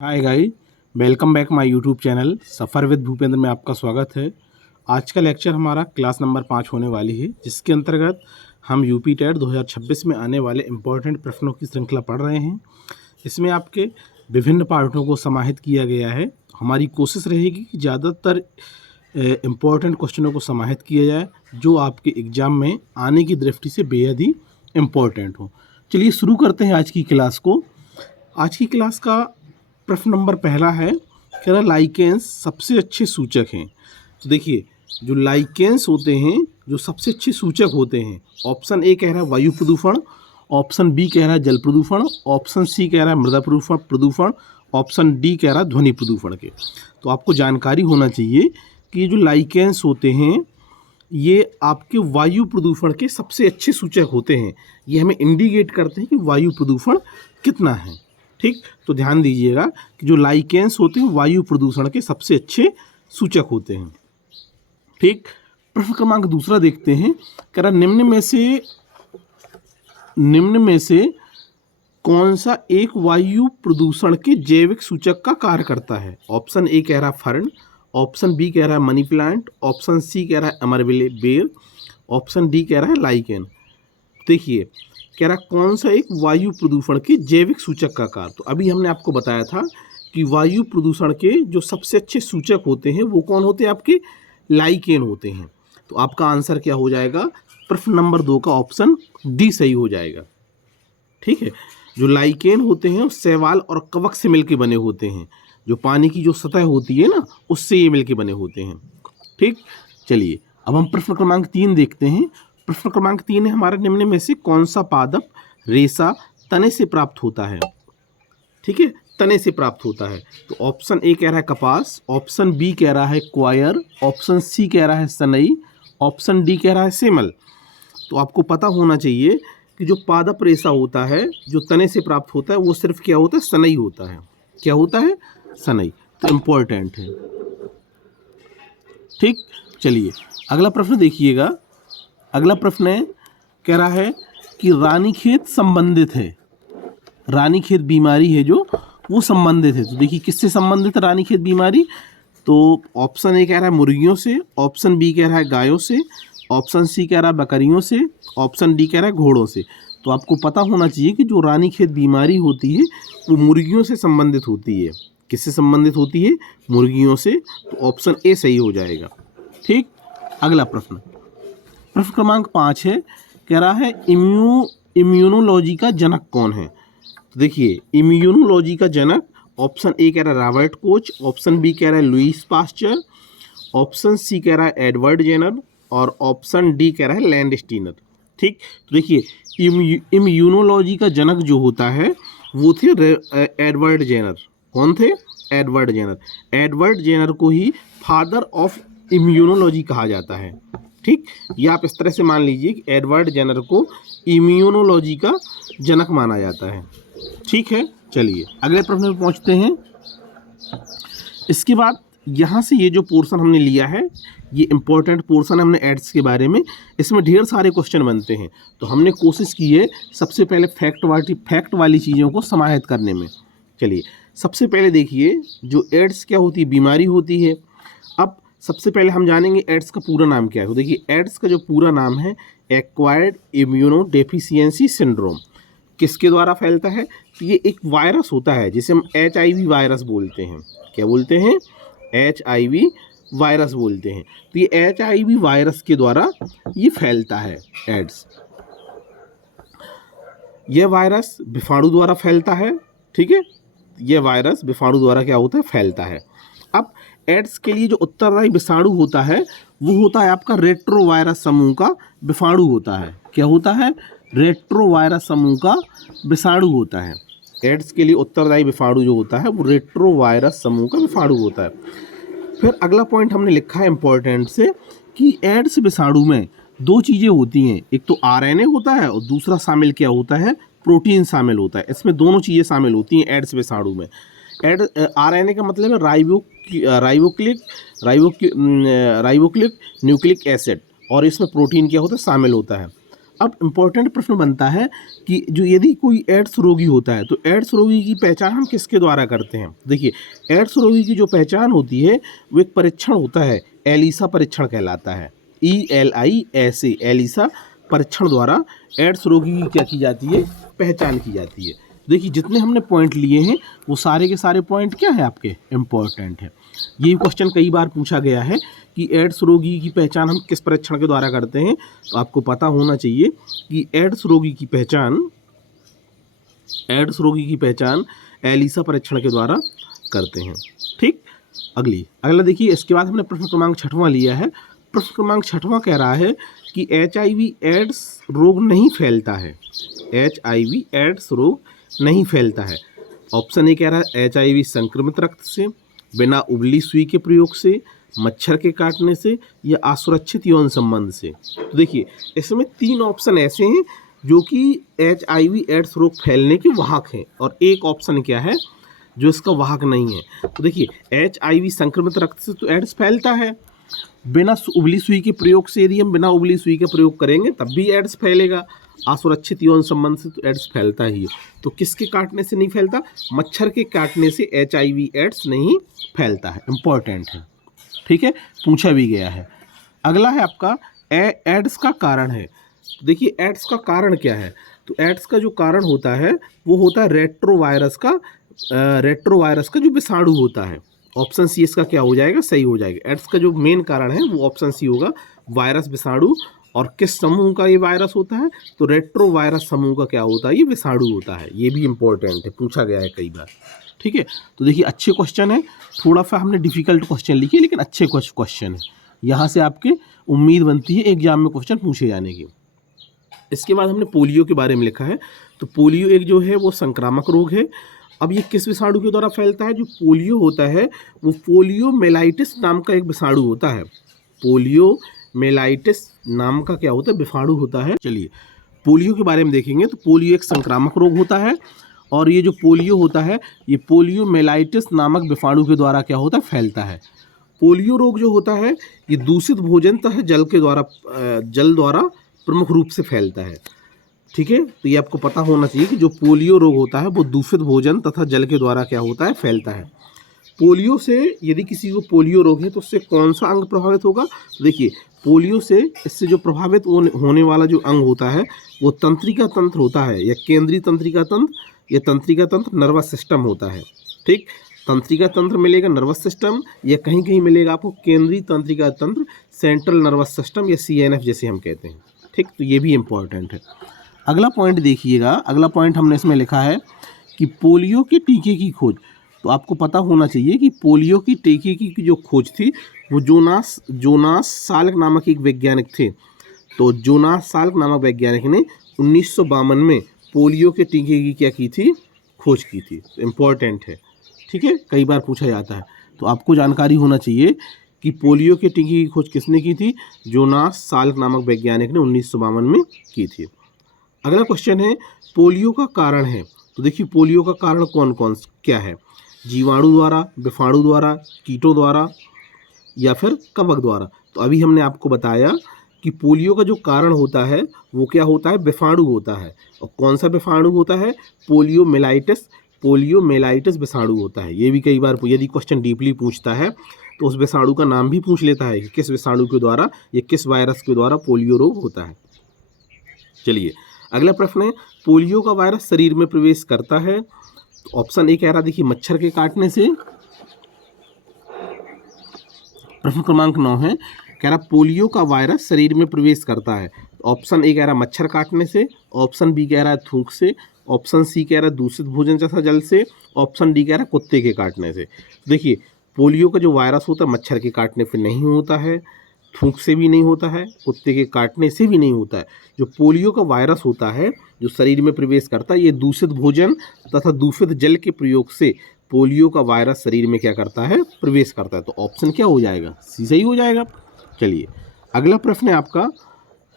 Hi guys, welcome back my YouTube channel suffer with Bhupendra में आपका स्वागत है। आज का लेक्चर हमारा क्लास नंबर 5 होने वाली है, जिसके अंतर्गत हम यूपी टेट 2026 में आने वाले इम्पोर्टेंट प्रश्नों की श्रृंखला पढ़ रहे हैं। इसमें आपके विभिन्न पार्टों को समाहित किया गया है। हमारी कोशिश रहेगी कि ज़्यादातर इम्पोर्टेंट क्वेश्चनों को समाहित किया जाए, जो आपके एग्ज़ाम में आने की दृष्टि से बेहद ही इम्पोर्टेंट हो। चलिए शुरू करते हैं आज की क्लास को। आज की क्लास का प्रश्न नंबर पहला है, कह रहा लाइकेंस सबसे अच्छे सूचक हैं। तो देखिए, जो लाइकेंस होते हैं, जो सबसे अच्छे सूचक होते हैं, ऑप्शन ए कह रहा है वायु प्रदूषण, ऑप्शन बी कह रहा है जल प्रदूषण, ऑप्शन सी कह रहा है मृदा प्रदूषण, ऑप्शन डी कह रहा है ध्वनि प्रदूषण के। तो आपको जानकारी होना चाहिए कि ये जो लाइकेंस होते हैं, ये आपके वायु प्रदूषण के सबसे अच्छे सूचक होते हैं। ये हमें इंडिकेट करते हैं कि वायु प्रदूषण कितना है। ठीक, तो ध्यान दीजिएगा कि जो लाइकेंस होते हैं वायु प्रदूषण के सबसे अच्छे सूचक होते हैं। ठीक, प्रश्न क्रमांक दूसरा देखते हैं। कह रहा निम्न में से कौन सा एक वायु प्रदूषण के जैविक सूचक का कार्य करता है। ऑप्शन ए कह रहा है फर्न, ऑप्शन बी कह रहा है मनी प्लांट, ऑप्शन सी कह रहा है अमरबेल बेर, ऑप्शन डी कह रहा है लाइकेन। देखिए, कह रहा कौन सा एक वायु प्रदूषण के जैविक सूचक का कार्य। तो अभी हमने आपको बताया था कि वायु प्रदूषण के जो सबसे अच्छे सूचक होते हैं वो कौन होते हैं, आपके लाइकेन होते हैं। तो आपका आंसर क्या हो जाएगा, प्रश्न नंबर 2 का ऑप्शन डी सही हो जाएगा। ठीक है, जो लाइकेन होते हैं शैवाल और कवक से मिलकर बने होते हैं। जो पानी की जो सतह होती है ना, उससे ये मिलकर बने होते हैं। ठीक, चलिए अब हम प्रश्न क्रमांक 3 देखते हैं। प्रश्न क्रमांक 3 है हमारा, निम्न में से कौन सा पादप रेशा तने से प्राप्त होता है। ठीक है, तने से प्राप्त होता है। तो ऑप्शन ए कह रहा है कपास, ऑप्शन बी कह रहा है क्वायर, ऑप्शन सी कह रहा है सनई, ऑप्शन डी कह रहा है सेमल। तो आपको पता होना चाहिए कि जो पादप रेशा होता है, जो तने से प्राप्त होता है, वो सिर्फ क्या होता है, सनई होता है। क्या होता है, सनई। तो इम्पोर्टेंट है। ठीक, चलिए अगला प्रश्न देखिएगा। अगला प्रश्न है, कह रहा है कि रानीखेत संबंधित है। रानीखेत बीमारी है जो, वो संबंधित है। तो देखिए किससे संबंधित है रानीखेत बीमारी। तो ऑप्शन ए कह रहा है मुर्गियों से, ऑप्शन बी कह रहा है गायों से, ऑप्शन सी कह रहा है बकरियों से, ऑप्शन डी कह रहा है घोड़ों से। तो आपको पता होना चाहिए कि जो रानीखेत बीमारी होती है वो मुर्गियों से संबंधित होती है। किससे संबंधित होती है, मुर्गियों से। तो ऑप्शन ए सही हो जाएगा। ठीक, अगला प्रश्न, प्रश्न क्रमांक 5 है, कह रहा है इम्यूनोलॉजी का जनक कौन है। तो देखिए, इम्यूनोलॉजी का जनक ऑप्शन ए कह रहा है रॉबर्ट कोच, ऑप्शन बी कह रहा है लुईस पास्चर, ऑप्शन सी कह रहा है एडवर्ड जेनर, और ऑप्शन डी कह रहा है लैंडस्टीनर। ठीक, तो देखिए इम्यूनोलॉजी का जनक जो होता है वो थे एडवर्ड जेनर। कौन थे, एडवर्ड जेनर। एडवर्ड जेनर को ही फादर ऑफ इम्यूनोलॉजी कहा जाता है। ठीक, ये आप इस तरह से मान लीजिए कि एडवर्ड जेनर को इम्यूनोलॉजी का जनक माना जाता है। ठीक है, चलिए अगले प्रश्न में पहुंचते हैं। इसके बाद यहाँ से ये जो पोर्शन हमने लिया है, ये इंपॉर्टेंट पोर्शन हमने एड्स के बारे में, इसमें ढेर सारे क्वेश्चन बनते हैं। तो हमने कोशिश की है सबसे पहले फैक्ट वाली चीज़ों को समाहित करने में। चलिए सबसे पहले देखिए, जो एड्स क्या होती है, बीमारी होती है। अब सबसे पहले हम जानेंगे एड्स का पूरा नाम क्या है। तो देखिए एड्स का जो पूरा नाम है, एक्वायर्ड इम्यूनो डेफिशिएंसी सिंड्रोम। किसके द्वारा फैलता है, तो ये एक वायरस होता है जिसे हम HIV वायरस बोलते हैं। क्या बोलते हैं, HIV वायरस बोलते हैं। तो ये HIV वायरस के द्वारा ये फैलता है एड्स। यह वायरस विषाणु द्वारा फैलता है। ठीक है, यह वायरस विषाणु द्वारा क्या होता है, फैलता है। अब एड्स के लिए जो उत्तरदायी विषाणु होता है वो होता है आपका रेट्रोवायरस समूह का विषाणु होता है। क्या होता है, रेट्रोवायरस समूह का विषाणु होता है। एड्स के लिए उत्तरदायी विषाणु जो होता है वो रेट्रोवायरस समूह का विषाणु होता है। फिर अगला पॉइंट हमने लिखा है इंपॉर्टेंट से, कि एड्स विषाणु में दो चीज़ें होती हैं, एक तो RNA होता है और दूसरा शामिल क्या होता है, प्रोटीन शामिल होता है। इसमें दोनों चीज़ें शामिल होती हैं एड्स विषाणु में। RNA का मतलब है राइबोक्लिक न्यूक्लिक एसिड, और इसमें प्रोटीन क्या होता है, शामिल होता है। अब इम्पोर्टेंट प्रश्न बनता है कि जो यदि कोई एड्स रोगी होता है तो एड्स रोगी की पहचान हम किसके द्वारा करते हैं। देखिए, एड्स रोगी की जो पहचान होती है वो एक परीक्षण होता है, एलिसा परीक्षण कहलाता है। ELISA, एलिसा परीक्षण द्वारा एड्स रोगी की क्या की जाती है, पहचान की जाती है। देखिए, जितने हमने पॉइंट लिए हैं वो सारे के सारे पॉइंट क्या है आपके, इम्पोर्टेंट है। ये क्वेश्चन कई बार पूछा गया है कि एड्स रोगी की पहचान हम किस परीक्षण के द्वारा करते हैं, तो आपको पता होना चाहिए कि एड्स रोगी की पहचान एलिसा परीक्षण के द्वारा करते हैं। ठीक, अगला देखिए, इसके बाद हमने प्रश्न क्रमांक 6वां लिया है। प्रश्न क्रमांक 6वां कह रहा है कि HIV एड्स रोग नहीं फैलता है। HIV एड्स रोग नहीं फैलता है। ऑप्शन ए कह रहा है HIV संक्रमित रक्त से, बिना उबली सुई के प्रयोग से, मच्छर के काटने से या असुरक्षित यौन संबंध से। तो देखिए, इसमें 3 ऑप्शन ऐसे हैं जो कि HIV एड्स रोग फैलने के वाहक हैं और एक ऑप्शन क्या है जो इसका वाहक नहीं है। तो देखिए, HIV संक्रमित रक्त से तो एड्स फैलता है, बिना उबली सुई के प्रयोग से यदि हम बिना उबली सुई का प्रयोग करेंगे तब भी एड्स फैलेगा। असुरक्षित यौन संबंध से तो एड्स फैलता ही है। तो किसके काटने से नहीं फैलता, मच्छर के काटने से HIV एड्स नहीं फैलता है। इंपॉर्टेंट है, ठीक है, पूछा भी गया है। अगला है आपका एड्स का कारण है। देखिए, एड्स का कारण क्या है, तो एड्स का जो कारण होता है वो होता है रेट्रोवायरस का जो विषाणु होता है। ऑप्शन सी इसका क्या हो जाएगा, सही हो जाएगा। एड्स का जो मेन कारण है वो ऑप्शन सी होगा, वायरस विषाणु। और किस समूह का ये वायरस होता है, तो रेट्रोवायरस समूह का क्या होता है, ये विषाणु होता है। ये भी इंपॉर्टेंट है, पूछा गया है कई बार। ठीक है, तो देखिए अच्छे क्वेश्चन है, थोड़ा सा हमने डिफिकल्ट क्वेश्चन लिखे लेकिन अच्छे क्वेश्चन है। यहाँ से आपके उम्मीद बनती है एग्जाम में क्वेश्चन पूछे जाने की। इसके बाद हमने पोलियो के बारे में लिखा है। तो पोलियो एक जो है वो संक्रामक रोग है। अब ये किस विषाणु के द्वारा फैलता है, जो पोलियो होता है वो पोलियोमेलाइटिस नाम का एक विषाणु होता है। पोलियोमेलाइटिस नाम का क्या होता है, विषाणु होता है। चलिए पोलियो के बारे में देखेंगे। तो पोलियो एक संक्रामक रोग होता है और ये जो पोलियो होता है ये पोलियोमेलाइटिस नामक विषाणु के द्वारा क्या होता है, फैलता है। पोलियो रोग जो होता है ये दूषित भोजन तथा जल द्वारा प्रमुख रूप से फैलता है। ठीक है, तो ये आपको पता होना चाहिए कि जो पोलियो रोग होता है वो दूषित भोजन तथा जल के द्वारा क्या होता है, फैलता है। पोलियो से यदि किसी को पोलियो रोग है तो उससे कौन सा अंग प्रभावित होगा, तो देखिए पोलियो से इससे जो प्रभावित होने वाला जो अंग होता है वो तंत्रिका तंत्र होता है, या केंद्रीय तंत्रिका तंत्र या तंत्रिका तंत्र नर्वस सिस्टम होता है। ठीक, तंत्रिका तंत्र मिलेगा नर्वस सिस्टम, या कहीं कहीं मिलेगा आपको केंद्रीय तंत्रिका तंत्र, सेंट्रल नर्वस सिस्टम या CNS जैसे हम कहते हैं। ठीक, तो ये भी इम्पॉर्टेंट है। अगला पॉइंट देखिएगा, अगला पॉइंट हमने इसमें लिखा है कि पोलियो के टीके की खोज। तो आपको पता होना चाहिए कि पोलियो की टीके की जो खोज थी वो जोनास साल्क नामक एक वैज्ञानिक थे। तो जोनास साल्क नामक वैज्ञानिक ने 1952 में पोलियो के टीके की क्या की थी, खोज की थी। तो इम्पॉर्टेंट है, ठीक है, कई बार पूछा जाता है। तो आपको जानकारी होना चाहिए कि पोलियो के टीके की खोज किसने की थी, जोनास साल्क नामक वैज्ञानिक ने 1952 में की थी। अगला क्वेश्चन है पोलियो का कारण है। तो देखिए पोलियो का कारण कौन कौन क्या है, जीवाणु द्वारा, विषाणु द्वारा, कीटों द्वारा या फिर कवक द्वारा। तो अभी हमने आपको बताया कि पोलियो का जो कारण होता है वो क्या होता है, विषाणु होता है। और कौन सा विषाणु होता है, पोलियोमेलाइटिस विषाणु होता है। ये भी कई बार यदि क्वेश्चन डीपली पूछता है तो उस विषाणु का नाम भी पूछ लेता है कि किस विषाणु के द्वारा या किस वायरस के द्वारा पोलियो रोग होता है। चलिए अगला प्रश्न है, पोलियो का वायरस शरीर में प्रवेश करता है। तो ऑप्शन ए कह रहा, देखिए मच्छर के काटने से। प्रश्न क्रमांक 9 है, कह रहा पोलियो का वायरस शरीर में प्रवेश करता है। ऑप्शन ए कह रहा मच्छर काटने से, ऑप्शन बी कह रहा है थूक से, ऑप्शन सी कह रहा है दूषित भोजन तथा जल से, ऑप्शन डी कह रहा है कुत्ते के काटने से। देखिए पोलियो का जो वायरस होता है मच्छर के काटने से नहीं होता है, थूक से भी नहीं होता है, कुत्ते के काटने से भी नहीं होता है। जो पोलियो का वायरस होता है जो शरीर में प्रवेश करता है, ये दूषित भोजन तथा दूषित जल के प्रयोग से पोलियो का वायरस शरीर में क्या करता है, प्रवेश करता है। तो ऑप्शन क्या हो जाएगा, सी सही हो जाएगा। चलिए अगला प्रश्न है आपका,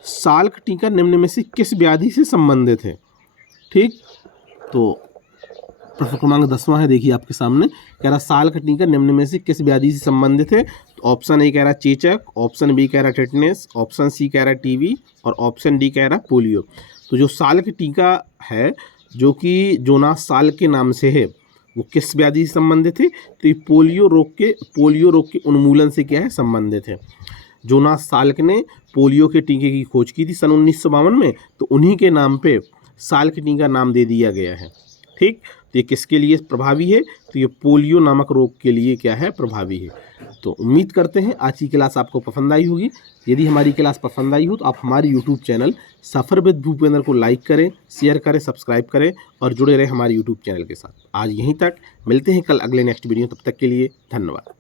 साल्क टीका निम्न में से किस व्याधि से संबंधित है। ठीक, तो प्रश्न क्रमांक 10वां है, देखिए आपके सामने कह रहा साल्क टीका निम्न में से किस व्याधि से संबंधित है। तो ऑप्शन ए कह रहा चेचक, ऑप्शन बी कह रहा टेटनेस, ऑप्शन सी कह रहा टीबी और ऑप्शन डी कह रहा पोलियो। तो जो साल्क टीका है जो कि जोनास साल्क के नाम से है वो किस व्याधि से संबंधित है? तो ये पोलियो रोग के उन्मूलन से क्या है संबंधित है। जोनास साल्क ने पोलियो के टीके की खोज की थी सन 1952 में, तो उन्हीं के नाम पे साल्क टीका नाम दे दिया गया है। ठीक, तो ये किसके लिए प्रभावी है? तो ये पोलियो नामक रोग के लिए क्या है प्रभावी है। तो उम्मीद करते हैं आज की क्लास आपको पसंद आई होगी। यदि हमारी क्लास पसंद आई हो तो आप हमारे YouTube channel suffer with Bhupendra को लाइक करें, शेयर करें, सब्सक्राइब करें और जुड़े रहें हमारे यूट्यूब चैनल के साथ। आज यहीं तक, मिलते हैं कल अगले नेक्स्ट वीडियो, तब तक के लिए धन्यवाद।